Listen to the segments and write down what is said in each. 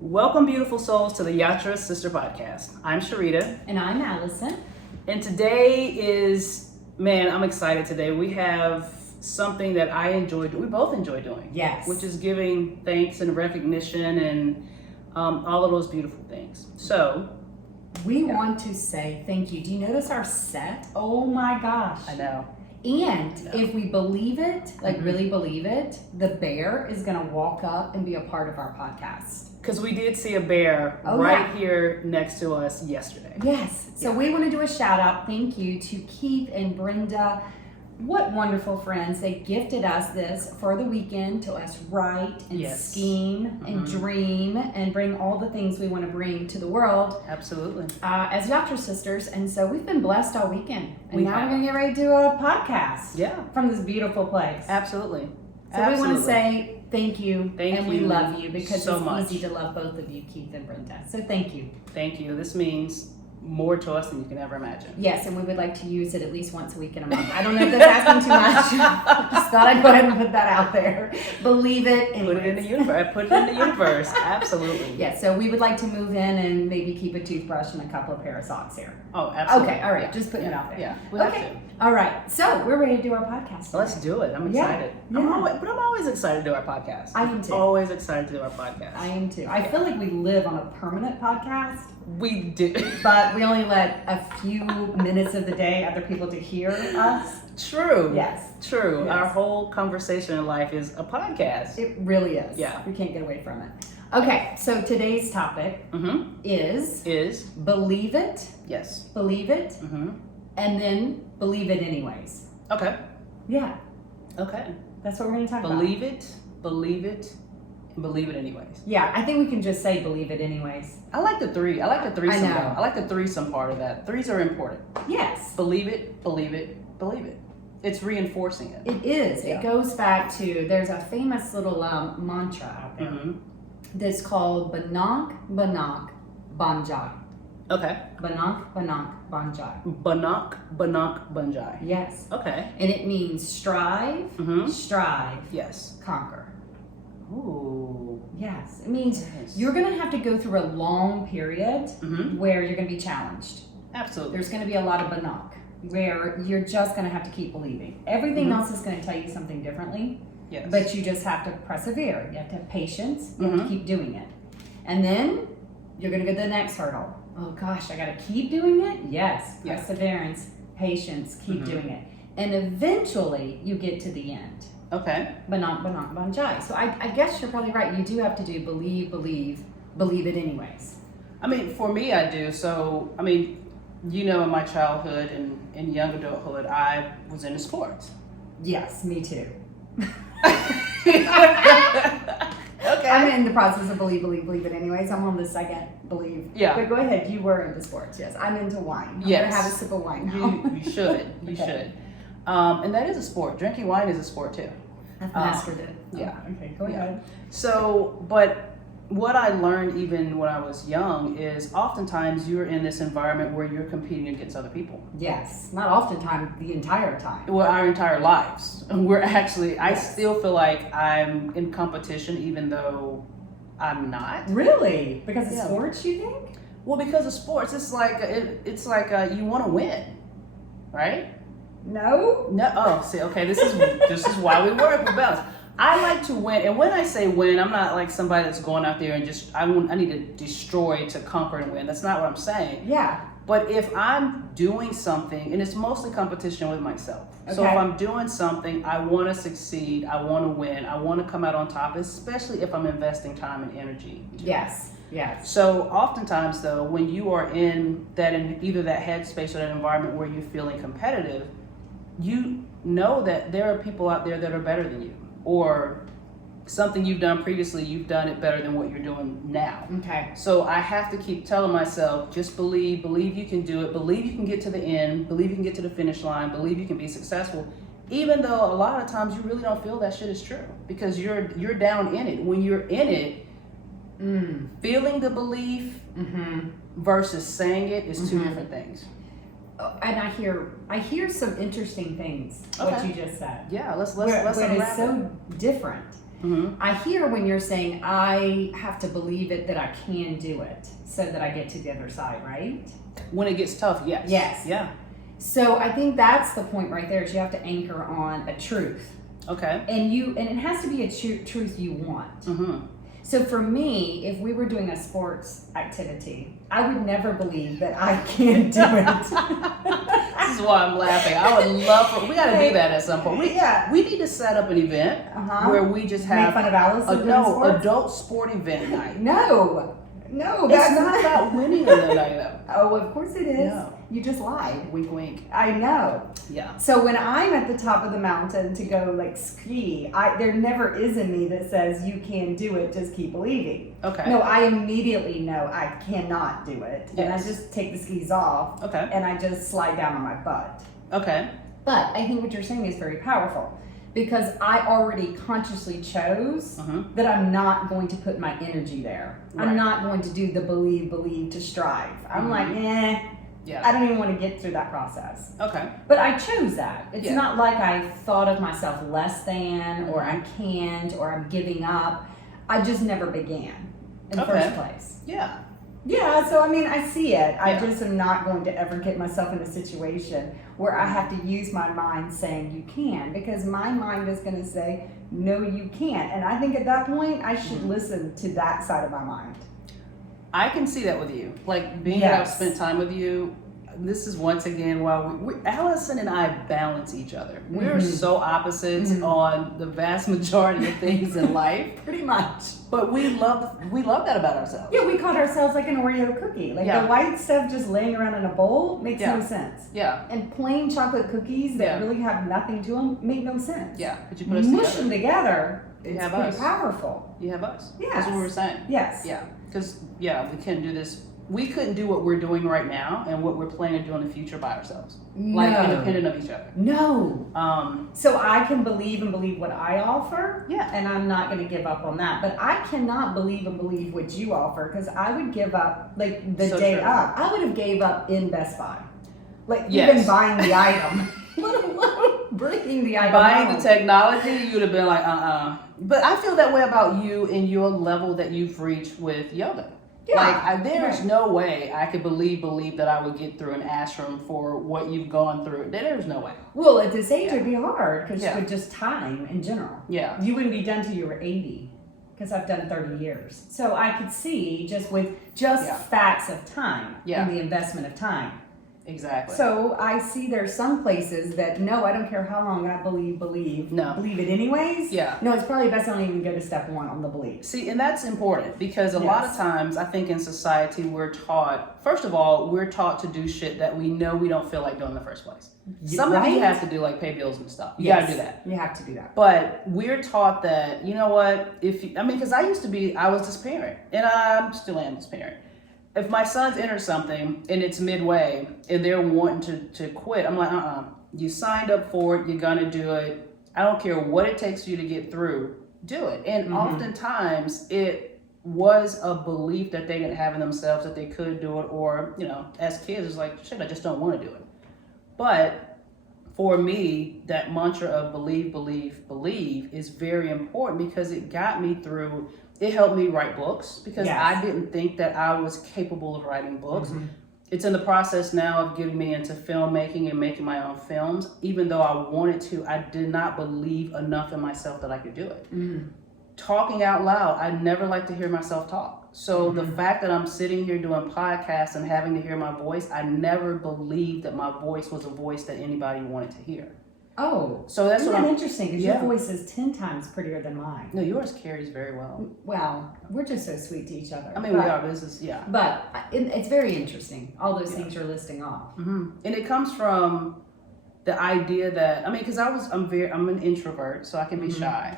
Welcome, beautiful souls, to the Yatra Sister Podcast. I'm Sharita. And I'm Allison. And today is, man, I'm excited today. We have something that I enjoy, we both enjoy doing. Yes. Which is giving thanks and recognition and all of those beautiful things. So, we want to say thank you. Do you notice our set? Oh my gosh. I know. And if we believe it, like really believe it, the bear is going to walk up and be a part of our podcast. Because we did see a bear here next to us yesterday. Yes. So we want to do a shout out. Thank you to Keith and Brenda. What wonderful friends. They gifted us this for the weekend to us write and scheme and dream and bring all the things we want to bring to the world. Absolutely. As Yatra sisters. And so we've been blessed all weekend. And now have. we're going to get ready to do a podcast. Yeah. From this beautiful place. Absolutely. So we want to say thank you. Thank we love you because so it's much. easy to love both of you, Keith and Brenda. So thank you. Thank you. This means more to us than you can ever imagine. Yes, and we would like to use it at least once a week in a month. I don't know if that's asking too much. Just thought I'd go ahead and put that out there. Believe it. Put it in the universe. Put it in the universe. Absolutely. Yes, so we would like to move in and maybe keep a toothbrush and a couple of pair of socks here. Oh, absolutely. Okay, all right. Just putting it out there. Yeah. We have Okay. to. All right. So we're ready to do our podcast. Let's do it. I'm excited. Yeah. I'm always excited to do our podcast. I am too. Always excited to do our podcast. I am too. I feel like we live on a permanent podcast. We do. But we only let a few minutes of the day other people to hear us. True. Yes. True. Yes. Our whole conversation in life is a podcast. It really is. Yeah. We can't get away from it. Okay, so today's topic is believe it, Yes. believe it, and then believe it anyways. Okay. Yeah, Okay. that's what we're going to talk about. Believe it, and believe it anyways. Yeah, I think we can just say believe it anyways. I like the threesome. I know. though. I like the threesome part of that. Threes are important. Yes. Believe it, believe it, believe it. It's reinforcing it. It is. Yeah. It goes back to, there's a famous little mantra out there that's called Banak, Banak, Banjai. Okay. Banak, Banak, Banjai. Banak, Banjai. Yes. Okay. And it means strive, strive, Yes. conquer. Ooh. Yes. It means you're going to have to go through a long period where you're going to be challenged. Absolutely. There's going to be a lot of banak where you're just going to have to keep believing. Everything else is going to tell you something differently. Yes. But you just have to persevere. You have to have patience. You have to keep doing it. And then you're going to go to the next hurdle. Oh gosh, I got to keep doing it? Yes. Yeah. Perseverance, patience, keep doing it. And eventually you get to the end. Okay. Banak, banjai. So I guess you're probably right. You do have to do believe it anyways. I mean, for me, I do. So, I mean, you know, in my childhood and young adulthood, I was into sports. Yes, me too. Okay. I'm in the process of believe it anyways. I'm on the second believe. Yeah. But go ahead. You were into sports. Yes. I'm into wine. I'm Yes. going to have a sip of wine now. You should. You should. And that is a sport. Drinking wine is a sport too. I've mastered it. Yeah. Okay, go ahead. So, but what I learned even when I was young is oftentimes you're in this environment where you're competing against other people. Yes. Not oftentimes, the entire time. Well, our entire lives. We're actually, I still feel like I'm in competition even though I'm not. Really? Because of sports, you think? Well, because of sports, it's like you want to win, right? No. No. Oh, see, okay. This is why we work with balance. I like to win, and when I say win, I'm not like somebody that's going out there and just I need to destroy to conquer and win. That's not what I'm saying. Yeah. But if I'm doing something, and it's mostly competition with myself. Okay. So if I'm doing something, I want to succeed. I want to win. I want to come out on top, especially if I'm investing time and energy. Yes. Yes. So oftentimes, though, when you are in either that headspace or that environment where you're feeling competitive, you know that there are people out there that are better than you, or something you've done previously, you've done it better than what you're doing now. Okay. So I have to keep telling myself, just believe you can do it, believe you can get to the end, believe you can get to the finish line, believe you can be successful, even though a lot of times you really don't feel that shit is true because you're down in it. When you're in it, feeling the belief versus saying it is two different things. and I hear some interesting things. Okay. What you just said. Yeah, let's But it's unwrap so different. Mm-hmm. I hear when you're saying I have to believe it that I can do it so that I get to the other side, right? When it gets tough, yes. Yes. Yeah. So I think that's the point right there is you have to anchor on a truth. Okay. And it has to be a truth you want. Mm-hmm. So for me, if we were doing a sports activity, I would never believe that I can do it. This is why I'm laughing. I would love we got to do that at some point. We need to set up an event where we just have make fun of Alice. Adult sport event night. No, It's that's not about winning on the night though. Oh, of course it is. No. You just lied. Wink, wink. I know. Yeah. So when I'm at the top of the mountain to go like ski, there never is in me that says you can do it. Just keep believing. Okay. No, I immediately know I cannot do it, and I just take the skis off. Okay. And I just slide down on my butt. Okay. But I think what you're saying is very powerful because I already consciously chose that I'm not going to put my energy there. Right. I'm not going to do the believe to strive. I'm like, Yeah. I don't even want to get through that process. Okay. But I chose that. It's Yeah. not like I thought of myself less than or I can't or I'm giving up. I just never began in the first place. Yeah. Yeah, so I mean, I see it. I Yeah. just am not going to ever get myself in a situation where I have to use my mind saying you can, because my mind is going to say, no, you can't. And I think at that point, I should listen to that side of my mind. I can see that with you. Like being that I've spent time with you, this is once again why Allison and I balance each other. We're so opposites on the vast majority of things in life. Pretty much. But we love that about ourselves. Yeah, we caught ourselves like an Oreo cookie. Like the white stuff just laying around in a bowl makes no sense. Yeah. And plain chocolate cookies that really have nothing to them make no sense. Yeah. But you put us Mush together. them together, it's have pretty us. powerful. You have us. Yes. That's what we were saying. Yes. Yeah. Because, we couldn't do this. We couldn't do what we're doing right now and what we're planning to do in the future by ourselves. No. Like independent of each other. No. So I can believe what I offer. Yeah. And I'm not going to give up on that. But I cannot believe what you offer, because I would give up like the day true. up. I would have gave up in Best Buy. Like Yes. even buying the item. Let alone bringing the item Buying home. the technology, you'd have been like, But I feel that way about you and your level that you've reached with yoga. Yeah, Like, there's no way I could believe that I would get through an ashram for what you've gone through. There's no way. Well, at this age, it'd be hard because with just time in general. Yeah. You wouldn't be done till you were 80, because I've done 30 years. So I could see just with facts of time and the investment of time. Exactly. So I see there's some places that, no, I don't care how long I believe. No. Believe it anyways. Yeah. No, it's probably best I don't even go to step one on the belief. See, and that's important because a lot of times I think in society we're taught, first of all, we're taught to do shit that we know we don't feel like doing in the first place. Some of you have to do like pay bills and stuff. You gotta do that. You have to do that. But we're taught that, you know what, because I was this parent and I still am this parent. If my son's entered something and it's midway and they're wanting to quit, I'm like, you signed up for it, you're gonna do it. I don't care what it takes for you to get through, do it. And oftentimes it was a belief that they didn't have in themselves that they could do it, or, as kids, it's like, shit, I just don't want to do it. But for me, that mantra of believe is very important because it got me through. It helped me write books because I didn't think that I was capable of writing books. It's in the process now of getting me into filmmaking and making my own films. Even though I wanted to, I did not believe enough in myself that I could do it. Talking out loud, I never like to hear myself talk. So the fact that I'm sitting here doing podcasts and having to hear my voice, I never believed that my voice was a voice that anybody wanted to hear. Oh, so that's isn't that interesting? Because your voice is 10 times prettier than mine. No, yours carries very well. Well, we're just so sweet to each other. I mean, we are. This is But it's very interesting. All those things you're listing off, and it comes from the idea that because I'm an introvert, so I can be shy.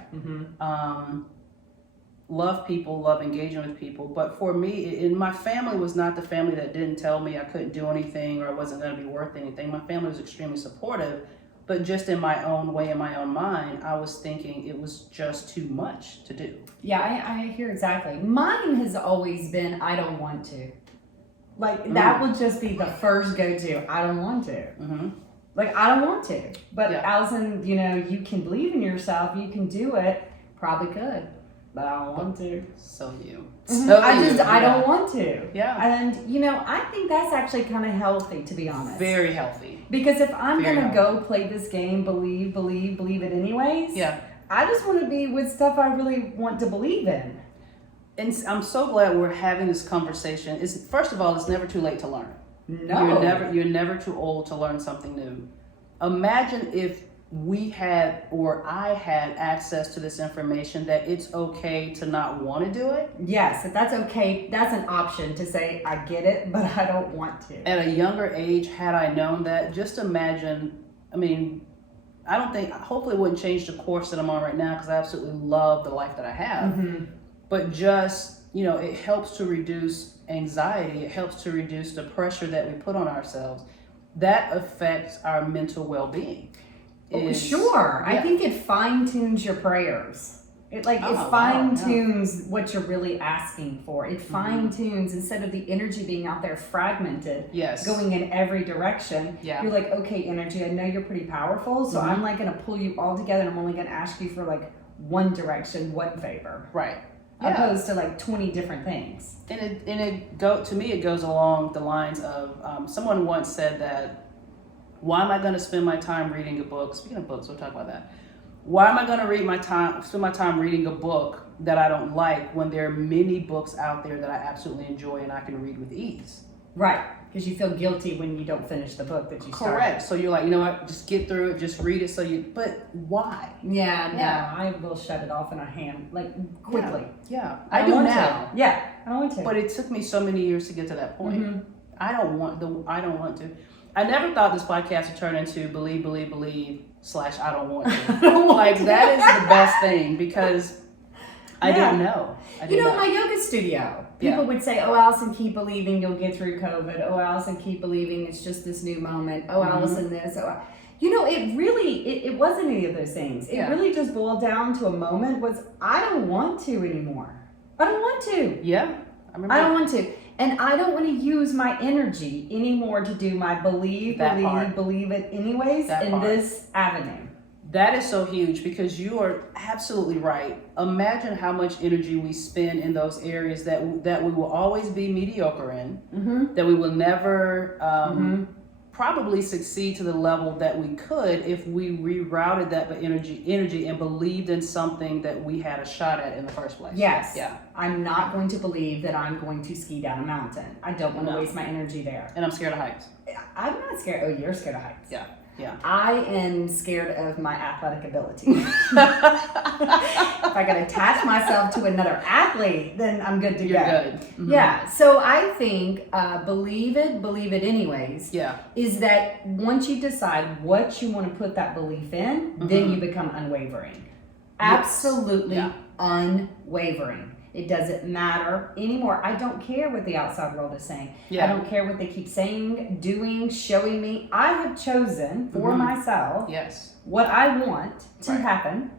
Love people, love engaging with people, but for me, my family was not the family that didn't tell me I couldn't do anything or I wasn't going to be worth anything. My family was extremely supportive. But just in my own way, in my own mind, I was thinking it was just too much to do. Yeah, I hear exactly. Mine has always been, I don't want to. Like, that would just be the first go-to. I don't want to. Mm-hmm. Like, I don't want to. But Yeah. Allison, you know, you can believe in yourself. You can do it. Probably could. But I don't want to. So you. Mhm. So I don't want to. Yeah. And, you know, I think that's actually kind of healthy, to be honest. Very healthy. Because if I'm Very going to healthy. go play this game, believe it anyways. Yeah. I just want to be with stuff I really want to believe in. And I'm so glad we're having this conversation. First of all, it's never too late to learn. No. You're never too old to learn something new. Imagine if we had, or I had access to this information that it's okay to not want to do it. Yes, if that's okay. That's an option to say, I get it, but I don't want to. At a younger age, had I known that, just imagine, I mean, hopefully it wouldn't change the course that I'm on right now because I absolutely love the life that I have. Mm-hmm. But just, you know, it helps to reduce anxiety. It helps to reduce the pressure that we put on ourselves. That affects our mental well-being. Sure. I Yeah. think it fine-tunes your prayers. It Wow, fine-tunes what you're really asking for. It fine-tunes, instead of the energy being out there fragmented, Yes. going in every direction. Yeah. You're like, okay, energy, I know you're pretty powerful, so I'm like gonna pull you all together and I'm only gonna ask you for like one direction, one favor. Right. Opposed to like 20 different things. To me, it goes along the lines of someone once said that, why am I going to spend my time reading a book? Speaking of books, we'll talk about that. Why am I going to spend my time reading a book that I don't like when there are many books out there that I absolutely enjoy and I can read with ease? Right, because you feel guilty when you don't finish the book that you started. Correct. So you're like, you know what? Just get through it. Just read it. But why? Yeah, no, Yeah. I will shut it off in a hand, like quickly. Yeah, I I don't do want now. to. Yeah, I don't want to. But it took me so many years to get to that point. Mhm. I don't want to. I never thought this podcast would turn into believe / I don't want to. Like, that is the best thing because I Yeah. didn't know. You know, in my yoga studio, people would say, oh, Allison, keep believing you'll get through COVID. Oh, Allison, keep believing it's just this new moment. Oh, Allison, this. Oh, you know, it wasn't any of those things. It really just boiled down to a moment was, I don't want to anymore. I don't want to. Yeah. I remember. I don't want to. And I don't want to use my energy anymore to do my believe it anyways this avenue. That is so huge because you are absolutely right. Imagine how much energy we spend in those areas that we will always be mediocre in, that we will never probably succeed to the level that we could if we rerouted that energy and believed in something that we had a shot at in the first place. Yes. Yeah. I'm not going to believe that I'm going to ski down a mountain. I don't want to waste my energy there. And I'm scared of heights. I'm not scared. Oh, you're scared of heights. Yeah. Yeah. I am scared of my athletic ability. If I can attach myself to another athlete, then I'm good to go. You're good. Mm-hmm. Yeah. So I think believe it anyways. Yeah. Is that once you decide what you want to put that belief in, then you become unwavering. Absolutely unwavering. It doesn't matter anymore. I don't care what the outside world is saying. Yeah. I don't care what they keep saying, doing, showing me. I have chosen for myself what I want to happen,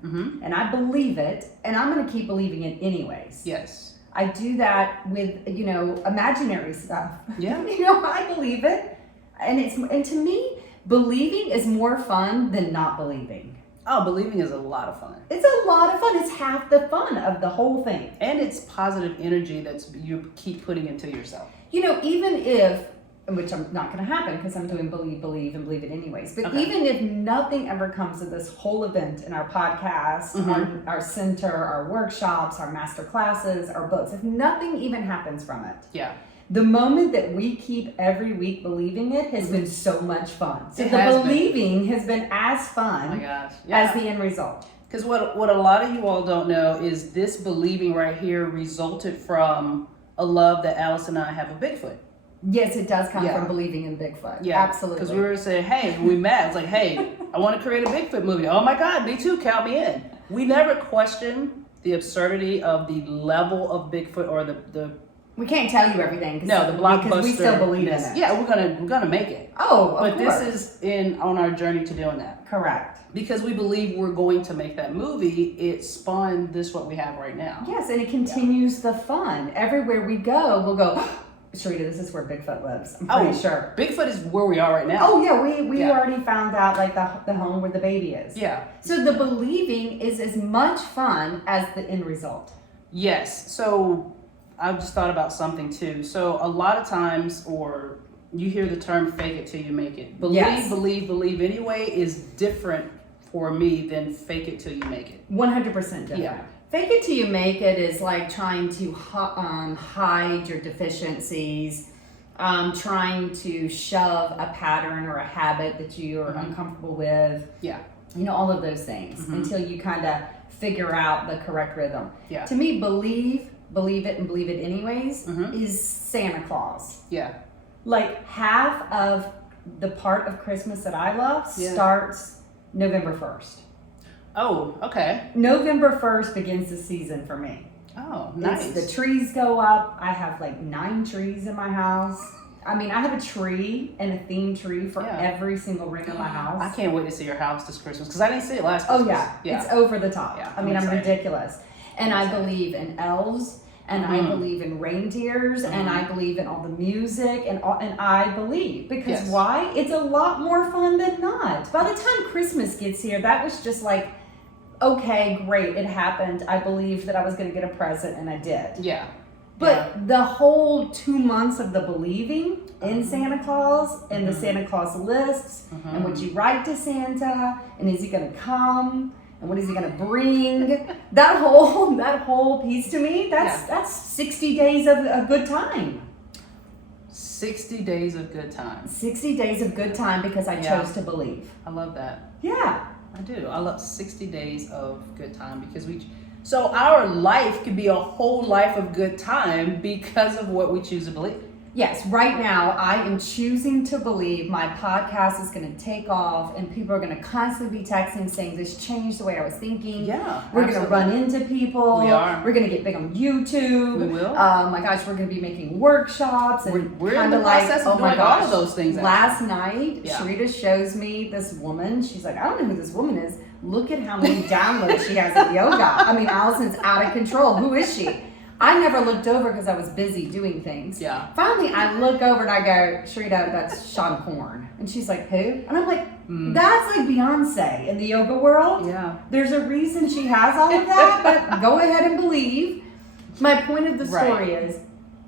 and I believe it, and I'm going to keep believing it anyways. Yes. I do that with, imaginary stuff. Yeah. I believe it, and to me, believing is more fun than not believing. Oh, believing is a lot of fun. It's a lot of fun. It's half the fun of the whole thing. And it's positive energy that you keep putting into yourself. Even if, which I'm not going to happen because I'm doing believe and believe it anyways, but even if nothing ever comes of this whole event in our podcast, our center, our workshops, our master classes, our books, if nothing even happens from it. Yeah. The moment that we keep every week believing it has been so much fun. So the believing has been as fun oh my gosh. as the end result. Because what a lot of you all don't know is this believing right here resulted from a love that Alice and I have of Bigfoot. Yes, it does come from believing in Bigfoot. Yeah, absolutely. Because we were saying, hey, we met. It's like, hey, I want to create a Bigfoot movie. Oh my God, me too. Count me in. We never questioned the absurdity of the level of Bigfoot or the we can't tell you everything. No, the blockbuster. Because we still believe in it. Yeah, we're gonna make it. Oh, of course. This is on our journey to doing that. Correct. Because we believe we're going to make that movie, it spawned what we have right now. Yes, and it continues the fun. Everywhere we go, we'll go, Sharita, this is where Bigfoot lives. I'm pretty sure. Bigfoot is where we are right now. Oh yeah, we already found out like the home where the baby is. Yeah. So the believing is as much fun as the end result. Yes. So I've just thought about something too. So a lot of times, or you hear the term "fake it till you make it." Believe anyway is different for me than fake it till you make it. 100% different. Yeah. Fake it till you make it is like trying to hide your deficiencies, trying to shove a pattern or a habit that you're uncomfortable with. Yeah. You know, all of those things until you kind of figure out the correct rhythm. Yeah. To me, believe it and believe it anyways is Santa Claus. Yeah. Like half of the part of Christmas that I love starts November 1st. Oh, okay. November 1st begins the season for me. Oh, nice. The trees go up. I have like 9 trees in my house. I mean, I have a tree and a theme tree for every single room in my house. I can't wait to see your house this Christmas because I didn't see it last Christmas. Oh yeah. It's over the top. Yeah, I mean, I'm ridiculous. And I believe in elves. And I believe in reindeers, and I believe in all the music, and I believe because why? It's a lot more fun than not. By the time Christmas gets here, that was just like, okay, great, it happened. I believed that I was going to get a present, and I did. Yeah. But the whole 2 months of the believing in Santa Claus and the Santa Claus lists and what you write to Santa, and is he going to come? And what is he gonna bring? That whole piece to me, that's 60 days of a good time. 60 days of good time. 60 days of good time because I chose to believe. I love that. Yeah. I do. I love 60 days of good time because so our life could be a whole life of good time because of what we choose to believe. Yes, right now I am choosing to believe my podcast is going to take off and people are going to constantly be texting saying this changed the way I was thinking. Yeah, we're going to run into people. We are. We're going to get big on YouTube. We will. My gosh, we're going to be making workshops and we're in the process of doing all of those things. Last night, Sharita shows me this woman. She's like, I don't know who this woman is. Look at how many downloads she has of yoga. I mean, Allison's out of control. Who is she? I never looked over because I was busy doing things. Yeah. Finally, I look over and I go, Sharita, that's Sean Horn. And she's like, who? And I'm like, that's like Beyonce in the yoga world. Yeah. There's a reason she has all of that, but go ahead and believe. My point of the story is,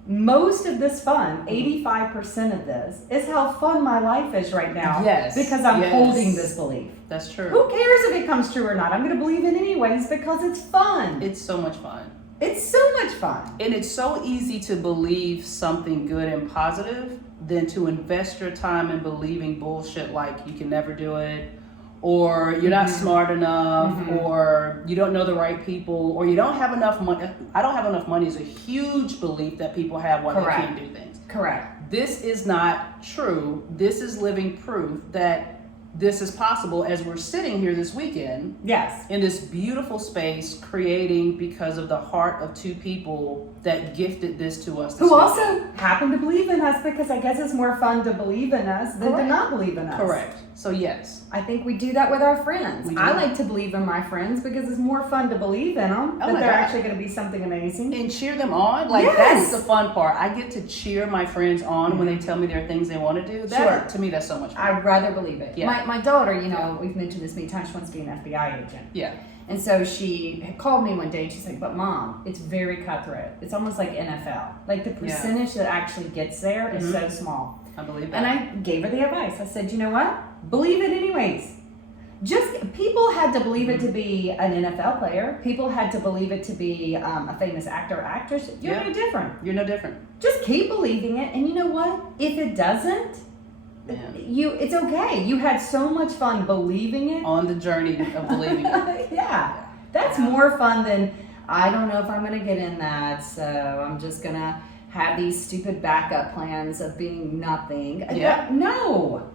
most of this fun, 85% of this, is how fun my life is right now. Yes. Because I'm holding this belief. That's true. Who cares if it comes true or not? I'm going to believe it anyways because it's fun. It's so much fun. It's so much fun. And it's so easy to believe something good and positive than to invest your time in believing bullshit like you can never do it, or you're not smart enough, or you don't know the right people, or you don't have enough money. I don't have enough money is a huge belief that people have why they can't do things. Correct. This is not true. This is living proof that this is possible as we're sitting here this weekend. Yes. In this beautiful space, creating because of the heart of 2 people that gifted this to us. Who also happen to believe in us because I guess it's more fun to believe in us than to not believe in us. Correct. So yes. I think we do that with our friends. We do. I like to believe in my friends because it's more fun to believe in them that they're actually going to be something amazing. And cheer them on. Like that's the fun part. I get to cheer my friends on when they tell me there are things they want to do. That to me, that's so much fun. I'd rather believe it. Yeah. My daughter, you know, we've mentioned this many times, she wants to be an FBI agent. Yeah. And so she had called me one day and she's like, but Mom, it's very cutthroat. It's almost like NFL. Like the percentage that actually gets there is so small. I believe that. And I gave her the advice. I said, you know what? Believe it anyways. Just people had to believe it to be an NFL player. People had to believe it to be a famous actor or actress. You're no different. You're no different. Just keep believing it. And you know what? If it doesn't, it's okay. You had so much fun believing it. On the journey of believing it. Yeah. That's more fun than, I don't know if I'm going to get in that, so I'm just going to have these stupid backup plans of being nothing. Yeah. No.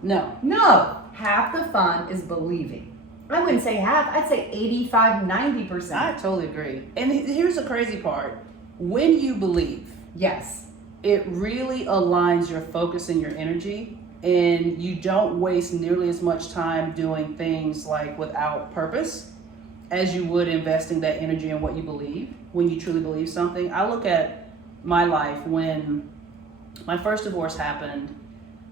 Half the fun is believing. I wouldn't say half. I'd say 85, 90%. I totally agree. And here's the crazy part. When you believe, yes, it really aligns your focus and your energy, and you don't waste nearly as much time doing things like without purpose as you would investing that energy in what you believe when you truly believe something. I look at my life when my first divorce happened.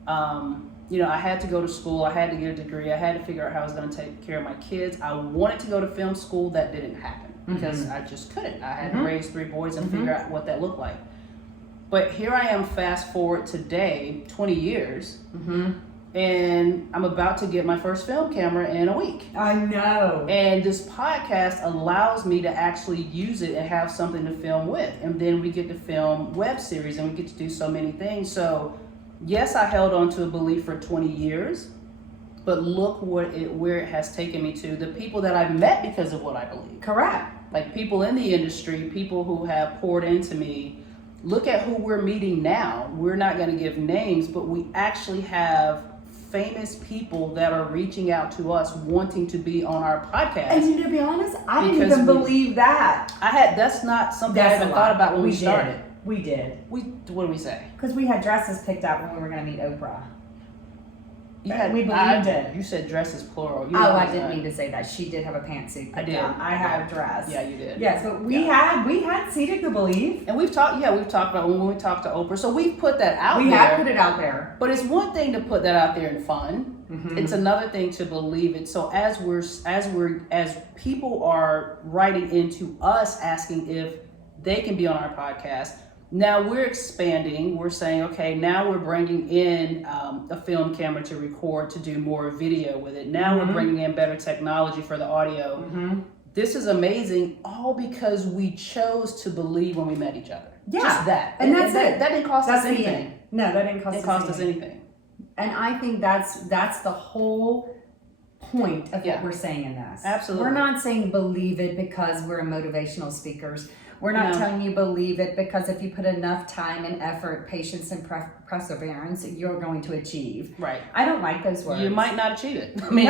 I had to go to school. I had to get a degree. I had to figure out how I was going to take care of my kids. I wanted to go to film school. That didn't happen because I just couldn't. I had to raise 3 boys and figure out what that looked like. But here I am, fast forward today, 20 years, and I'm about to get my first film camera in a week. I know. And this podcast allows me to actually use it and have something to film with. And then we get to film web series and we get to do so many things. So yes, I held on to a belief for 20 years, but look where it has taken me to. The people that I've met because of what I believe. Correct. Like people in the industry, people who have poured into me. Look at who we're meeting now. We're not going to give names, but we actually have famous people that are reaching out to us wanting to be on our podcast. And to be honest, I didn't even believe that. That's not something I even thought about when we started. We did. What did we say? Because we had dresses picked out when we were going to meet Oprah. We believed it. You said dresses plural. I didn't mean to say that. She did have a pantsuit. I did. I had a dress. Yeah, you did. Yes, but we had seated the belief. And we've talked about when we talked to Oprah. So we've put that out there. We have put it out there. But it's one thing to put that out there in fun. It's another thing to believe it. So as people are writing into us asking if they can be on our podcast, now we're expanding. We're saying, okay, now we're bringing in a film camera to record, to do more video with it. Now we're bringing in better technology for the audio. This is amazing, all because we chose to believe when we met each other. Yeah. Just that. And that's it. That didn't cost us anything. No, that didn't cost us anything. And I think that's the whole point of what we're saying in this. Absolutely. We're not saying believe it because we're motivational speakers. We're not telling you believe it because if you put enough time and effort, patience, and perseverance, you're going to achieve. Right. I don't like those words. You might not achieve it. No, you may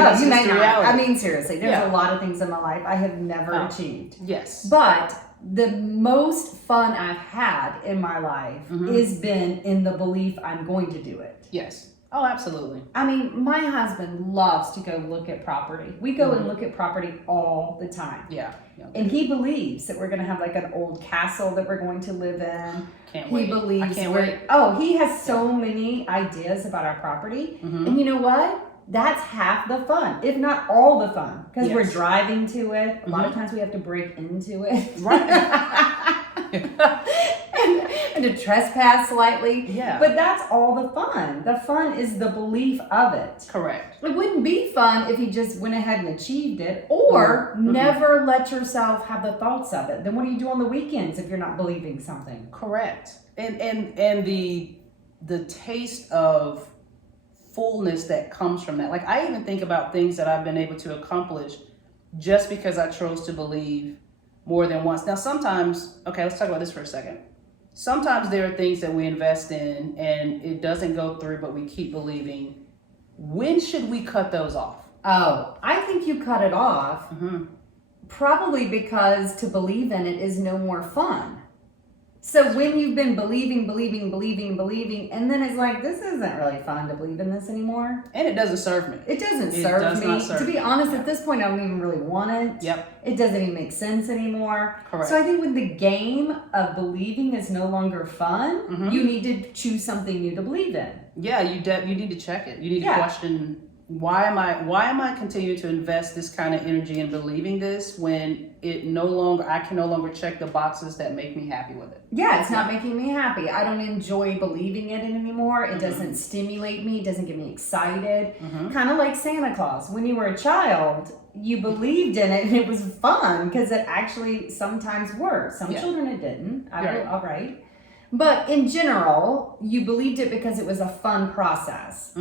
not. Reality. I mean, seriously, there's a lot of things in my life I have never achieved. Yes. But the most fun I've had in my life has been in the belief I'm going to do it. Yes. Oh, absolutely. I mean, my husband loves to go look at property. We go and look at property all the time. Yeah. And he believes that we're going to have like an old castle that we're going to live in. Can't wait. He believes. I can't wait. Oh, he has so many ideas about our property. And you know what? That's half the fun, if not all the fun, because we're driving to it. A lot of times we have to break into it. Right. and to trespass slightly. Yeah. But that's all the fun. The fun is the belief of it. Correct. It wouldn't be fun if you just went ahead and achieved it, or never let yourself have the thoughts of it. Then what do you do on the weekends if you're not believing something? Correct. And the taste of fullness that comes from that. Like I even think about things that I've been able to accomplish just because I chose to believe more than once. Now sometimes, okay, let's talk about this for a second. Sometimes there are things that we invest in and it doesn't go through, but we keep believing. When should we cut those off? Oh, I think you cut it off probably because to believe in it is no more fun. So when you've been believing, and then it's like, this isn't really fun to believe in this anymore. And it doesn't serve me. It doesn't serve me. To be honest, at this point, I don't even really want it. Yep. It doesn't even make sense anymore. Correct. So I think when the game of believing is no longer fun, you need to choose something new to believe in. Yeah, you need to check it. You need to question, why am I continuing to invest this kind of energy in believing this when I can no longer check the boxes that make me happy with it? Yeah, it's not making me happy. I don't enjoy believing it anymore. It doesn't stimulate me. It doesn't get me excited. Kind of like Santa Claus. When you were a child, you believed in it and it was fun because it actually sometimes worked. Some children it didn't. All right. But in general, you believed it because it was a fun process.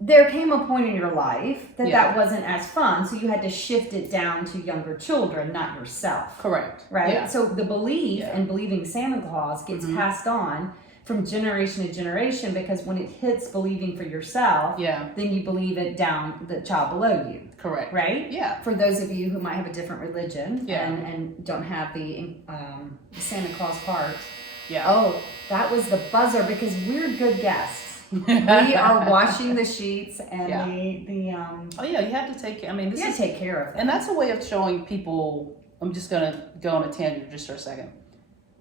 There came a point in your life that wasn't as fun, so you had to shift it down to younger children, not yourself. Correct. Right? Yeah. So the belief and believing Santa Claus gets passed on from generation to generation because when it hits believing for yourself, then you believe it down the child below you. Correct. Right? Yeah. For those of you who might have a different religion and don't have the Santa Claus part. Yeah. Oh, that was the buzzer because we're good guests. We are washing the sheets and Oh yeah, you have to take. I mean, take care of them. And that's a way of showing people. I'm just gonna go on a tangent just for a second.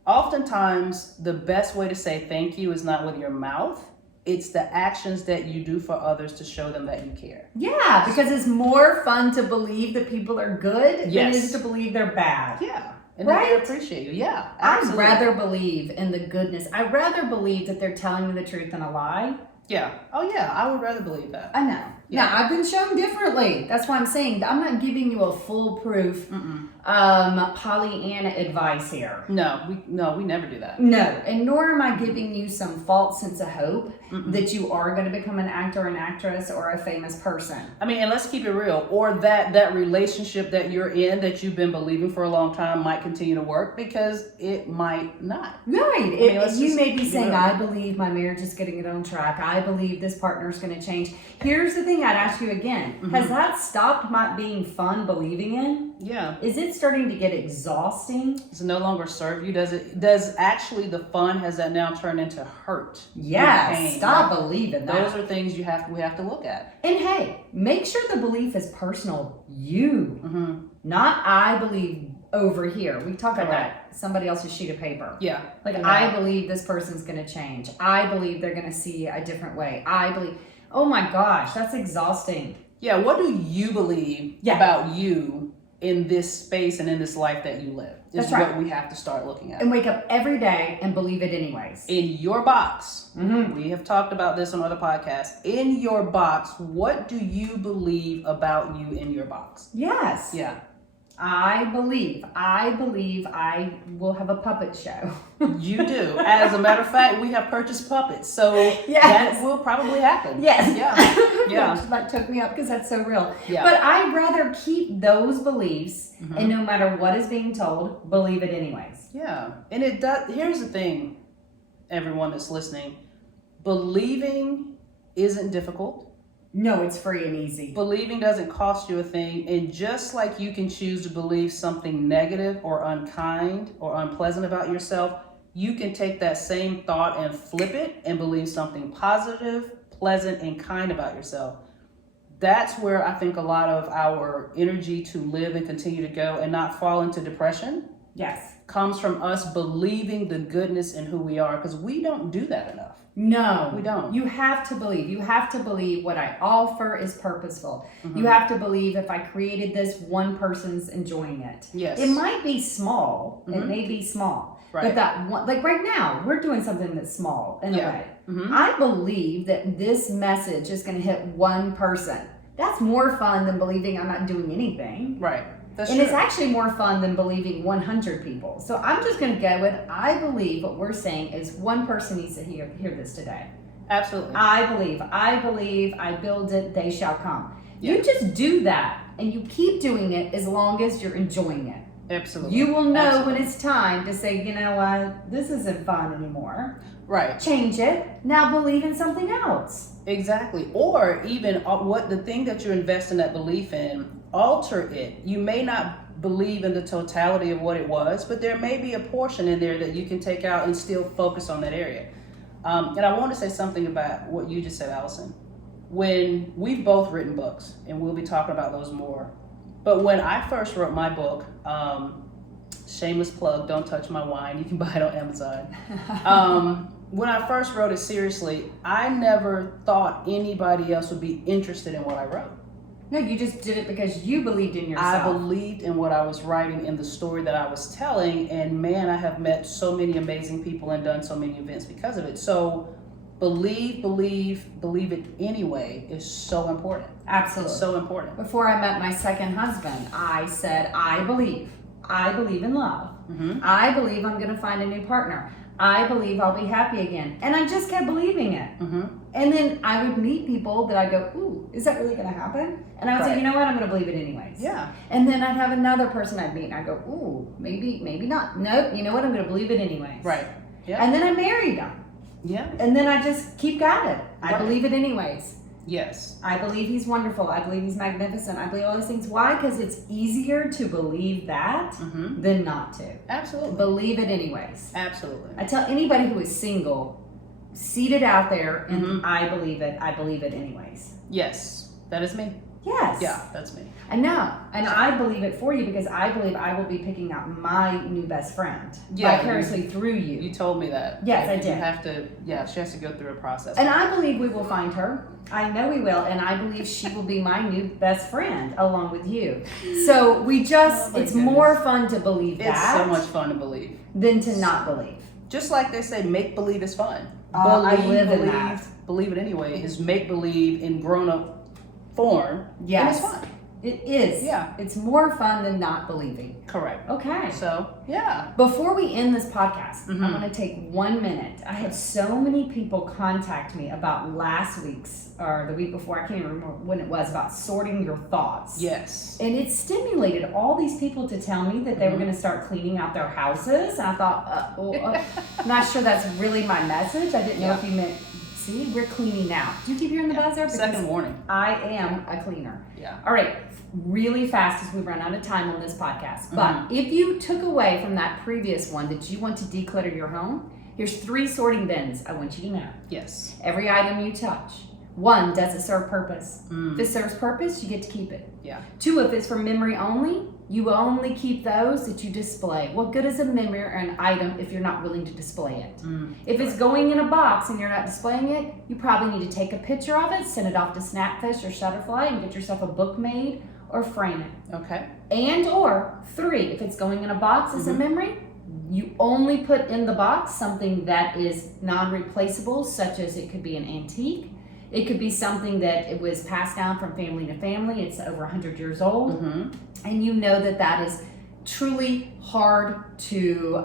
oftentimes the best way to say thank you is not with your mouth. It's the actions that you do for others to show them that you care. Yeah, because it's more fun to believe that people are good than it is to believe they're bad. Yeah. And right? they appreciate you. Yeah. Absolutely. I'd rather believe in the goodness. I'd rather believe that they're telling me the truth than a lie. Yeah. Oh, yeah. I would rather believe that. I know. Yeah. Now, I've been shown differently. That's why I'm saying I'm not giving you a foolproof Pollyanna advice here. No, we never do that. No, and nor am I giving you some false sense of hope that you are going to become an actor, an actress, or a famous person. I mean, and let's keep it real. Or that relationship that you're in that you've been believing for a long time might continue to work, because it might not. Right. You may be saying, I believe my marriage is getting it on track. I believe this partner is going to change. Here's the thing I'd ask you again. Has that stopped being fun believing in? Yeah. Is it starting to get exhausting? Does it no longer serve you? Does actually the fun, has that now turned into hurt? Yes. Stop believing that. Those are things we have to look at. And hey, make sure the belief is personal. You. Not I believe over here. We talk about that. Somebody else's sheet of paper. Yeah. Like, I believe this person's going to change. I believe they're going to see a different way. I believe. Oh my gosh, that's exhausting. Yeah. What do you believe about you in this space and in this life that you live? Is what we have to start looking at. And wake up every day and believe it anyways. In your box. We have talked about this on other podcasts. In your box, what do you believe about you in your box? Yes. Yeah. I believe I will have a puppet show. You do. As a matter of fact, we have purchased puppets, so that will probably happen. Yes. Yeah. That took me up because that's so real. Yeah. But I'd rather keep those beliefs, and no matter what is being told, believe it anyways. Yeah. And it does. Here's the thing, everyone that's listening. Believing isn't difficult. No, it's free and easy. Believing doesn't cost you a thing. And just like you can choose to believe something negative or unkind or unpleasant about yourself, you can take that same thought and flip it and believe something positive, pleasant, and kind about yourself. That's where I think a lot of our energy to live and continue to go and not fall into depression comes from us believing the goodness in who we are, because we don't do that enough. No, we don't. You have to believe. You have to believe what I offer is purposeful. You have to believe if I created this, one person's enjoying it. Yes. It might be small. It may be small. Right. But that one, like right now, we're doing something that's small in a way. I believe that this message is going to hit one person. That's more fun than believing I'm not doing anything. Right. That's and true. It's actually more fun than believing 100 people. So I'm just going to go with, I believe what we're saying is one person needs to hear this today. Absolutely. I believe, I build it, they shall come. Yeah. You just do that, and you keep doing it as long as you're enjoying it. Absolutely. You will know when it's time to say, you know what, this isn't fun anymore. Right. Change it. Now believe in something else. Exactly. Or even what the thing that you're investing that belief in, alter it. You may not believe in the totality of what it was, but there may be a portion in there that you can take out and still focus on that area. And I want to say something about what you just said, Allison. When we've both written books, and we'll be talking about those more, but when I first wrote my book, shameless plug, don't touch my wine, you can buy it on Amazon. When I first wrote it seriously, I never thought anybody else would be interested in what I wrote. No, you just did it because you believed in yourself. I believed in what I was writing and the story that I was telling, and man, I have met so many amazing people and done so many events because of it. So believe it anyway is so important. Absolutely. It's so important. Before I met my second husband, I said, I believe in love. I believe I'm going to find a new partner. I believe I'll be happy again. And I just kept believing it. And then I would meet people that I go, ooh, is that really going to happen? And I would say, you know what, I'm going to believe it anyways. Yeah. And then I'd have another person I'd meet and I'd go, ooh, maybe not. Nope, you know what, I'm going to believe it anyways. Right. Yeah. And then I married him. Yeah. And then I just keep at it. I believe it anyways. Yes. I believe he's wonderful. I believe he's magnificent. I believe all these things. Why? Because it's easier to believe that than not to. Absolutely. Believe it anyways. Absolutely. I tell anybody who is single, seat it out there and I believe it anyways. Yes. That is me. Yes. Yeah, that's me. I know. And I believe it for you because I believe I will be picking out my new best friend vicariously through you. You told me that. Yes, I did. You have to, she has to go through a process. And I believe we will find her. I know we will. And I believe she will be my new best friend along with you. So we just, it's more fun to believe that. It's so much fun to believe. Than to not believe. Just like they say, make believe is fun. I live in that. Believe it anyway is make believe in grown up form. Yes. And it's fun. It is. Yeah. It's more fun than not believing. Correct. Okay. So, yeah. Before we end this podcast, Mm-hmm. I'm going to take 1 minute. I had so many people contact me about last week's or the week before, I can't even remember when it was, about sorting your thoughts. Yes. And it stimulated all these people to tell me that they were going to start cleaning out their houses. And I thought, I'm not sure that's really my message. I didn't know if you meant, see, we're cleaning now. Do you keep hearing the buzzer? Because second warning. I am a cleaner. Yeah. All right. Really fast as we run out of time on this podcast. But if you took away from that previous one that you want to declutter your home, here's 3 sorting bins I want you to know. Yes. Every item you touch. 1, does it serve purpose? If it serves purpose, you get to keep it. Yeah. 2, if it's for memory only, you only keep those that you display. What good is a memory or an item if you're not willing to display it? If it's going in a box and you're not displaying it, you probably need to take a picture of it, send it off to Snapfish or Shutterfly and get yourself a book made or frame it. Okay. And or 3, if it's going in a box as a memory, you only put in the box something that is non-replaceable, such as it could be an antique. It could be something that it was passed down from family to family. It's over 100 years old. And you know that is truly hard to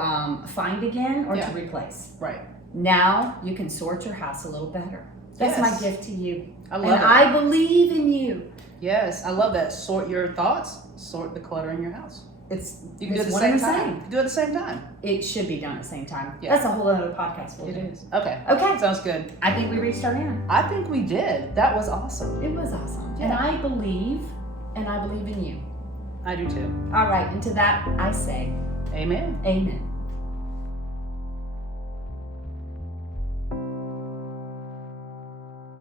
find again or to replace. Right. Now you can sort your house a little better. That's my gift to you. I love it. I believe in you. Yes, I love that. Sort your thoughts, sort the clutter in your house. You can do it at the one same and the time. same. Do it at the same time. It should be done at the same time. Yeah. That's a whole other podcast we'll do. It is. Okay. Okay. Sounds good. I think we reached our end. I think we did. That was awesome. It was awesome. Yeah. And I believe in you. I do too. All right. And to that, I say, Amen. amen.